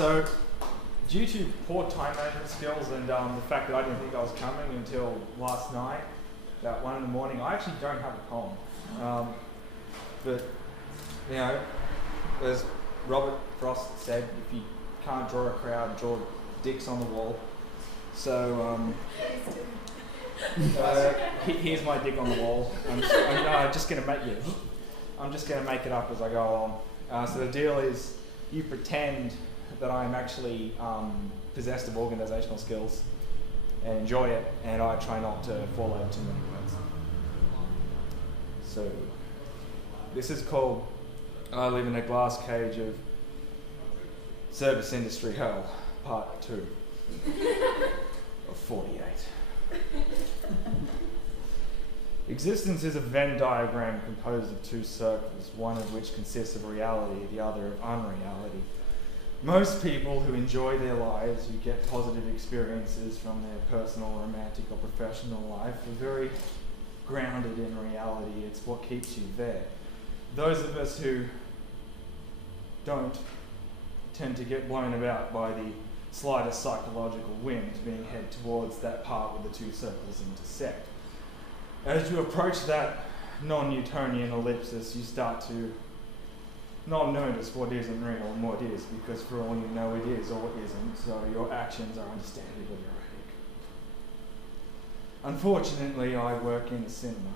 So, due to poor time management skills and the fact that I didn't think I was coming until last night, about 1 in the morning, I actually don't have a poem. But, you know, as Robert Frost said, if you can't draw a crowd, draw dicks on the wall. So, here's my dick on the wall. I'm just going to make it up as I go along. So the deal is, you pretend that I'm actually possessed of organisational skills and enjoy it, and I try not to fall over too many words. So, this is called I Live in a Glass Cage of Service Industry Hell, Part 2 of 48. Existence is a Venn diagram composed of two circles, one of which consists of reality, the other of unreality. Most people who enjoy their lives, who get positive experiences from their personal, romantic or professional life, are very grounded in reality. It's what keeps you there. Those of us who don't tend to get blown about by the slightest psychological wind being head towards that part where the two circles intersect. As you approach that non-Newtonian ellipsis, you start to not notice what isn't real and what is, because for all you know it is or it isn't, so your actions are understandably erratic. Unfortunately, I work in the cinema.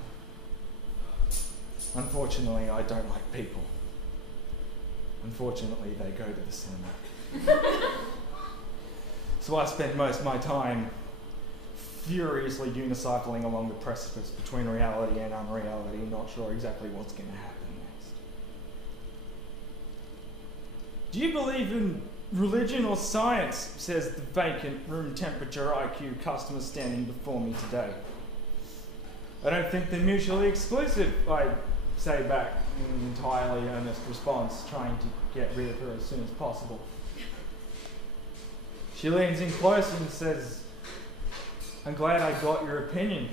Unfortunately, I don't like people. Unfortunately, they go to the cinema. So I spend most of my time furiously unicycling along the precipice between reality and unreality, not sure exactly what's going to happen next. Do you believe in religion or science? Says the vacant room temperature IQ customer standing before me today. I don't think they're mutually exclusive, I say back in an entirely earnest response, trying to get rid of her as soon as possible. She leans in close and says, I'm glad I got your opinion.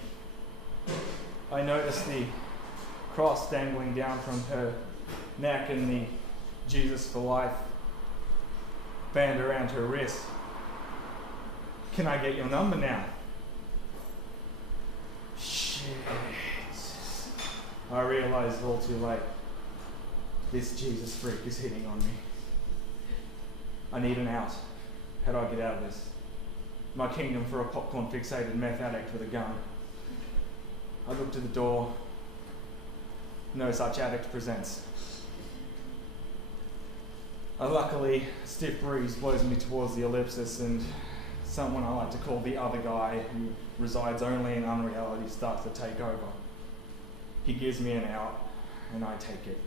I noticed the cross dangling down from her neck and the Jesus for Life band around her wrist. Can I get your number now? Shit. I realised all too late. This Jesus freak is hitting on me. I need an out. How do I get out of this? My kingdom for a popcorn-fixated meth addict with a gun. I look to the door. No such addict presents. Luckily, a stiff breeze blows me towards the ellipsis, and someone I like to call the other guy, who resides only in unreality, starts to take over. He gives me an out, and I take it.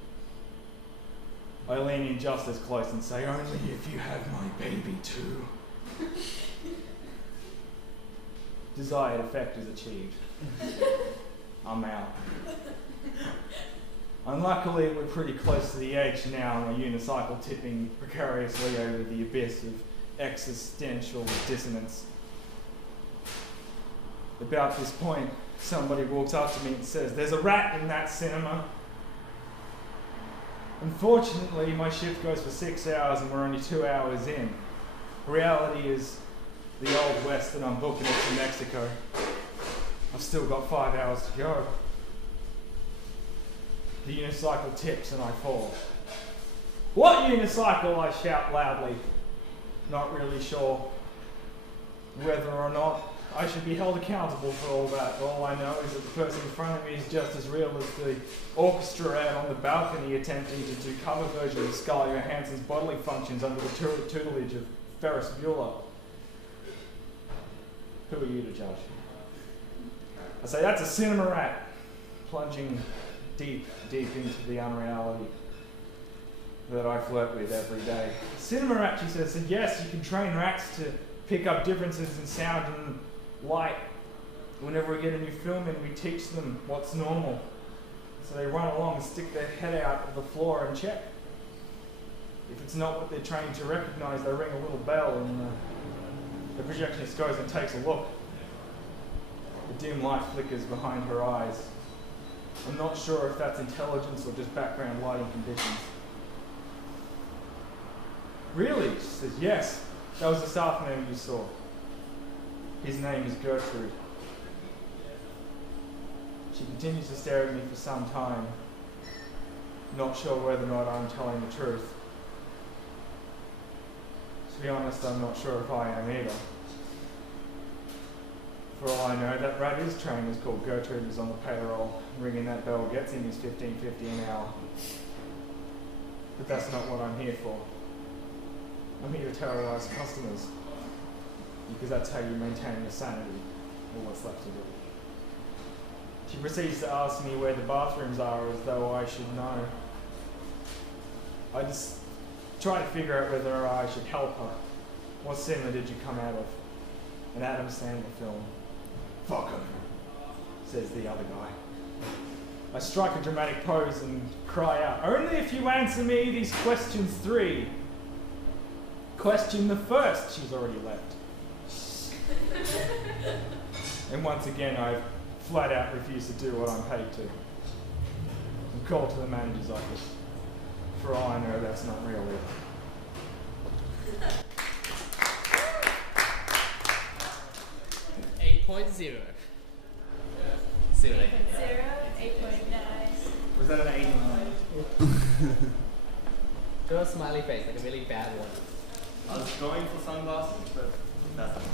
I lean in just as close and say, only if you have my baby too. Desired effect is achieved. I'm out. Unluckily, we're pretty close to the edge now, and a unicycle tipping precariously over the abyss of existential dissonance. About this point, somebody walks up to me and says, there's a rat in that cinema. Unfortunately, my shift goes for 6 hours and we're only 2 hours in. Reality is the Old West and I'm booking it to Mexico. I've still got 5 hours to go. The unicycle tips and I fall. What unicycle? I shout loudly. Not really sure whether or not I should be held accountable for all that. All I know is that the person in front of me is just as real as the orchestra out on the balcony attempting to do cover versions of Scarlett Johansson's bodily functions under the tutelage of Ferris Bueller. Who are you to judge? I say, that's a cinema rat, plunging deep, deep into the unreality that I flirt with every day. Cinema rat, she says, and yes, you can train rats to pick up differences in sound and light. Whenever we get a new film in, we teach them what's normal. So they run along and stick their head out of the floor and check. If it's not what they're trained to recognise, they ring a little bell and the projectionist goes and takes a look. The dim light flickers behind her eyes. I'm not sure if that's intelligence or just background lighting conditions. Really? She says, yes. That was the staff member you saw. His name is Gertrude. She continues to stare at me for some time, not sure whether or not I'm telling the truth. To be honest, I'm not sure if I am either. For all I know, that rat is trained is called Gertrude, is on the payroll. Ringing that bell gets him his $15.50 an hour. But that's not what I'm here for. I'm here to terrorise customers, because that's how you maintain your sanity, or what's left of it. She proceeds to ask me where the bathrooms are, as though I should know. I just try to figure out whether I should help her. What cinema did you come out of? An Adam Sandler film. Fuck him, says the other guy. I strike a dramatic pose and cry out, only if you answer me these questions 3. Question the first. She's already left. And once again, I flat out refuse to do what I'm paid to. I'm called to the manager's office. For all I know, that's not real either. 8.0. See what I did. 8.9. Was that an 89? Draw a smiley face, like a really bad one. I was going for sunglasses, but that's not